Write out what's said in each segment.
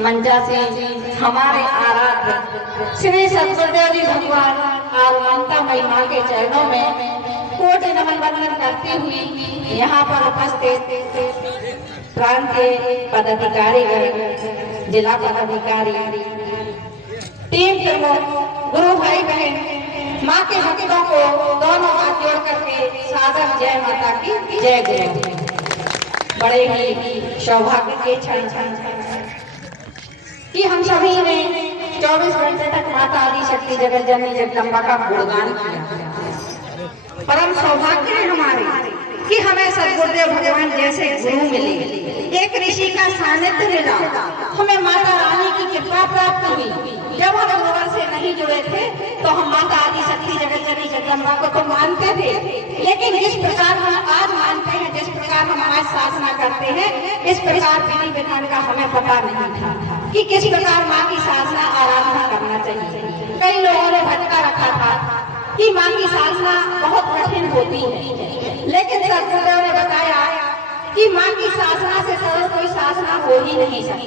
मंचा से हमारे आराध्य श्री सतगुरुदेव जी भगवान और ममता मई मां के चरणों में कोटि नमन वंदन करती हुई यहाँ पर उपस्थित प्रांतीय पदाधिकारी, जिला पदाधिकारी, टीम प्रमुख, गुरु भाई बहन, माँ के भक्तों को दोनों हाथ जोड़ करके सादर जय माता की जय गुरु। बड़े ही सौभाग्य के क्षण कि हम सभी ने 24 घंटे तक माता आदि शक्ति जगत जननी जगदम्बा का गुणगान किया। परम सौभाग्य है हमारे कि हमें सतगुरुदेव भगवान जैसे गुरु मिले, एक ऋषि का सानिध्य मिला, हमें माता रानी की कृपा प्राप्त हुई। जब हम गुरुवर से नहीं जुड़े थे तो हम माता आदि शक्ति जगत जननी जगदम्बा को तो मानते थे, लेकिन जिस प्रकार हम आज मानते हैं, जिस प्रकार हम आज साधना करते हैं, इस प्रकार विधि विधान का हमें पता नहीं था कि किस प्रकार माँ की साधना आराधना करना चाहिए। कई लोगों ने भटका रखा था कि माँ की साधना बहुत कठिन होती है, लेकिन सतगुरुदेव ने बताया कि माँ की साधना से सरल कोई साधना हो ही नहीं सकती।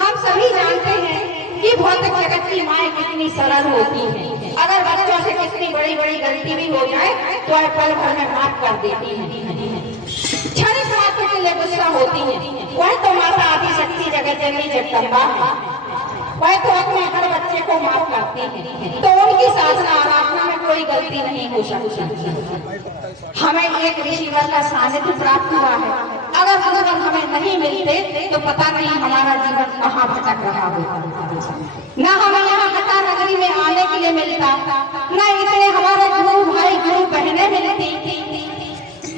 हम सभी जानते हैं कि भौतिक जगत की माँ कितनी सरल होती है। अगर बच्चों से कितनी बड़ी बड़ी गलती भी हो जाए तो वह पल भर में माफ कर देती है, क्षणिक मात्र के लिए गुस्सा होती है। वह तो माता आदि शक्ति जगत जननी जगदम्बा है, वह तो अपने हर बच्चे को माफ करती है, तो उनकी साधना आराधना में कोई गलती नहीं हो सकती। हमें एक ऋषिवर का सानिध्य प्राप्त हुआ है। अगर गुरुवर हमें नहीं मिलते तो पता नहीं हमारा जीवन कहाँ भटक रहा होता। न हमें यहाँ कथा नगरी में आने के लिए मिलता, न इतने हमारे गुरु भाई गुरु बहनें मिलती,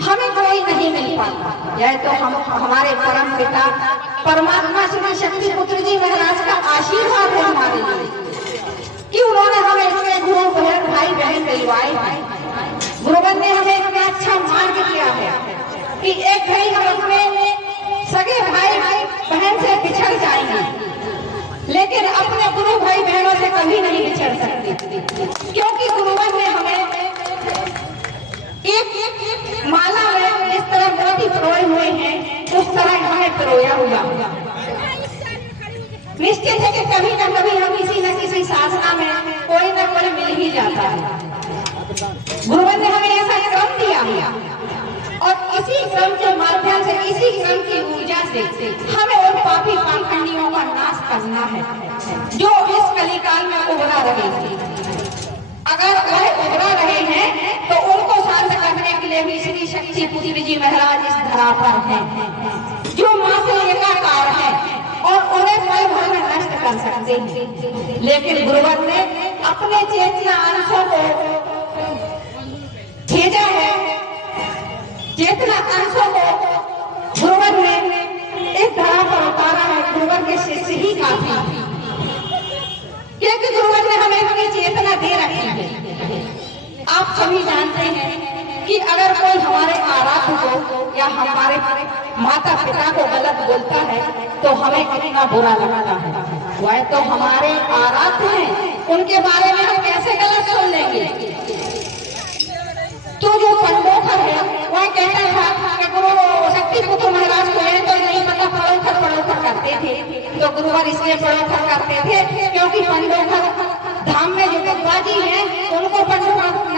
हमें कोई नहीं मिल पाता। यह तो हम हमारे परम पिता परमात्मा श्री शक्ति पुत्र जी महाराज का आशीर्वाद है हमारे लिए कि उन्होंने हमें इतने गुरु बहन भाई बहन दिलवाए हैं। गुरुवर ने हमें इतना अच्छा मार्ग दिया है कि एक घड़ी हम अपने सगे भाई बहन से बिछड़ जाएंगे, लेकिन अपने गुरु भाई बहनों से कभी नहीं बिछड़ सकते, क्योंकि गुरुवर ने हमें एक माला में जिस तरह मोती पिरोए हुए हैं उस तरह हमें पिरोया हुआ। निश्चित है कि कभी न कभी हम किसी न किसी साधना में कोई न कोई मिल ही जाता है। गुरुवर ने हमें ऐसा क्रम दिया और इसी क्रम के माध्यम से, इसी क्रम की ऊर्जा से हमें उन पापी पाखंडियों का नाश करना है जो इस कलिकाल में उभरा रहे हैं। अगर वह उभरा रहे हैं तो उनको शांत करने के लिए भी श्री शक्ति पुत्र जी महाराज इस धरा पर हैं, जो मां से एकाकार है और उन्हें पल भर में नष्ट कर सकते हैं। लेकिन गुरुवर ने अपने चेतना अंशों को भेजा है, चेतना अंशों को गुरुवर ने इस धरा पर उतारा है। गुरुवर के शिष्य ही काफी, क्योंकि गुरुवर ने हमें अपनी चेतना दे रखी है। आप सभी जानते हैं कि अगर कोई हमारे आराध्य को या हमारे माता पिता को गलत बोलता है तो हमें कितना बुरा लगता है। वह तो हमारे आराध्य हैं, उनके बारे में हम कैसे गलत सुन लेंगे। तो जो पंडोखर है वह कहता था कि गुरु शक्ति पुत्र महाराज को है तो नहीं पता, पड़ोखर करते थे। तो गुरुवर इसलिए पड़ोखर करते थे क्योंकि पंडोखर धाम में जो गंगाजी हैं उनको पंडोखर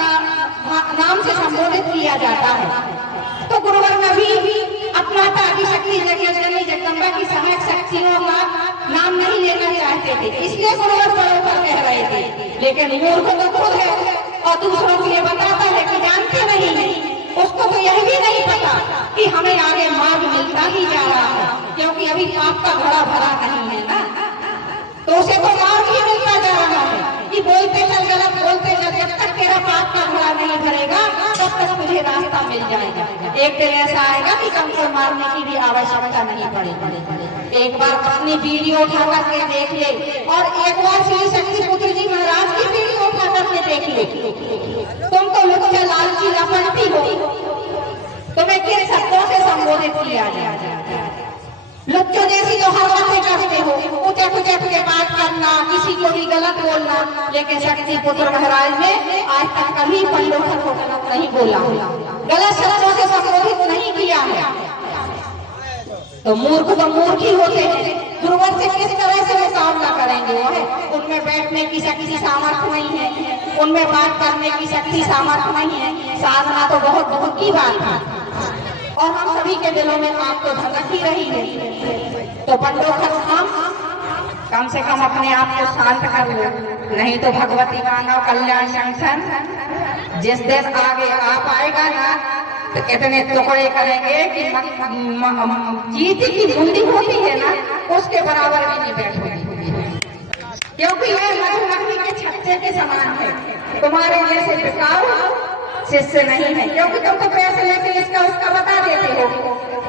नाम से संबोधित किया जाता है। तो गुरुवर कभी भी अपना आदि शक्ति जगत जननी जगदम्बा की सहायक शक्तियों का नाम नहीं लेना चाहते थे, इसलिए गुरुवर पड़ोखर कह रहे थे। लेकिन मूर्ख तो खुद है और दूसरों को ये बताता है कि जानते नहीं, उसको तो यह भी नहीं पता कि हमें आगे मार्ग मिलता ही जा रहा है, क्योंकि अभी पाप का घड़ा भरा नहीं है ना, तो उसे तो मार्ग ही मिलता जा रहा है कि बोलते चल गलत बोलते चल, जब तक तेरा पाप का घड़ा नहीं भरेगा तब तक तुझे रास्ता मिल जाएगा। एक दिन ऐसा आएगा कि कंकड़ मारने की भी आवश्यकता नहीं पड़ेगी। एक बार अपनी वीडियो उठा करके देख ले और एक बार श्री शक्ति पुत्र जी महाराज की वीडियो उठा करके देख ले। तुम तो मुझे लालची लपटती हो, तुम्हें किन शब्दों से संबोधित किया जाए। लुच्चों जैसी जो हरकतें करते हो, उचट के बात करना, किसी को भी गलत बोलना, लेकिन शक्ति पुत्र महाराज ने आज तक कभी पंडोखर को गलत नहीं बोला, गलत शब्दों से संबोधित नहीं किया है। तो मूर्ख ही होते हैं गुरुवर से किस तरह से मुकाबला करेंगे? उनमें बैठने की शक्ति सामर्थ्य नहीं है, उनमें बात करने की शक्ति सामर्थ्य नहीं है। साधना तो बहुत दूर की बात है, और हम सभी के दिलों में आप तो धड़क ही रही है। तो पंडोखर हम कम से कम अपने आप को शांत कर लो, नहीं तो भगवती मानव कल्याण संगठन जिस दिन आगे आ पाएगा ना, तो इतने टुकड़े करेंगे कि चींटी की बूंदी होती है ना, उसके बराबर भी नहीं बैठोगी, क्योंकि यह मधुमक्खी के छत्ते के समान है। तुम्हारे जैसे बिकाऊ शिष्य नहीं है, क्योंकि तुम तो पैसे लेके इसका उसका बता देते हो,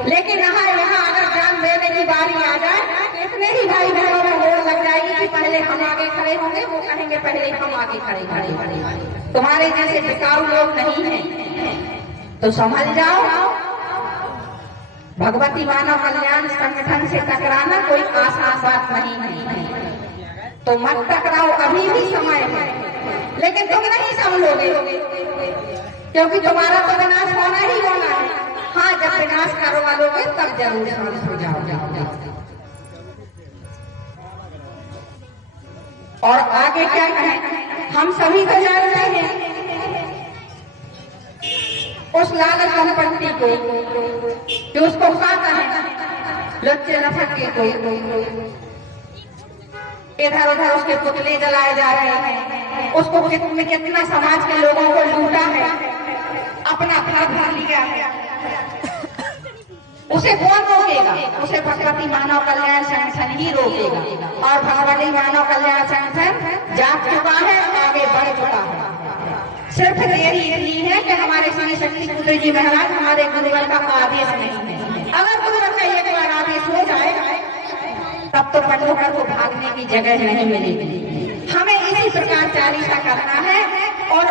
लेकिन यहाँ अगर ज्ञान देने की बारी आ जाए, इतने ही भाई बहनों में होड़ लग जाएगी कि पहले हम आगे खड़े होंगे, वो कहेंगे पहले हम आगे खड़े। तुम्हारे जैसे बिकाऊ लोग नहीं है, तो समझ जाओ। भगवती मानव कल्याण संगठन से टकराना कोई आसान बात नहीं है, तो मत टकराओ, अभी भी समय है। लेकिन तुम नहीं समझोगे, क्योंकि तुम्हारा तो विनाश होना ही होना है। हाँ, जब विनाश करवा लोगे तब जरूर शांत हो जाओगे। और आगे क्या कहें, हम सभी को जानते हैं उस लालच संपत्ति को जो उसको खाता है, लुच्चे लफंगे को, इधर उधर उसके पुतले जलाए जा रहे हैं, उसको कितना समाज के लोगों को लूटा है, अपना भर लिया है। उसे कौन रोकेगा? उसे भगवती मानव कल्याण संगठन ही रोकेगा, और भगवती मानव कल्याण संगठन जाग चुका है, आगे बढ़ चुका है। सिर्फ देरी इतनी है कि हमारे श्री शक्ति पुत्र जी महाराज हमारे गुरुवर का आदेश नहीं है। अगर गुरुवर का एक बार आदेश हो जाए, तब तो पंडोखर को भागने की जगह नहीं मिलेगी। हमें इसी प्रकार चालीसा करना है, और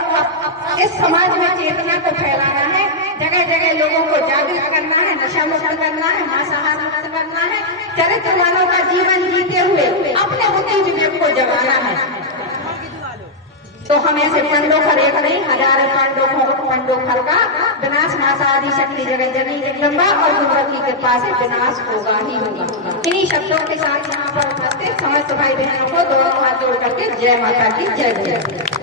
इस समाज में चेतना को फैलाना है, जगह जगह लोगों को जागरूक करना है, नशा मुक्त करना है, मांसाहार मुक्त करना है, चरित्रवानों का जीवन जीते हुए अपने बुद्धि विवेक को जगाना है। तो हम ऐसे पंडोखर एक नहीं, हजारों पंडोखर का विनाश माता आदि शक्ति जगत जननी जगदम्बा और गुरुवर की कृपा से विनाश होगा ही होगा। इन्हीं शब्दों के साथ यहाँ पर उपस्थित समस्त भाई बहनों को दोनों हाथ जोड़ करके जय माता की जय जय।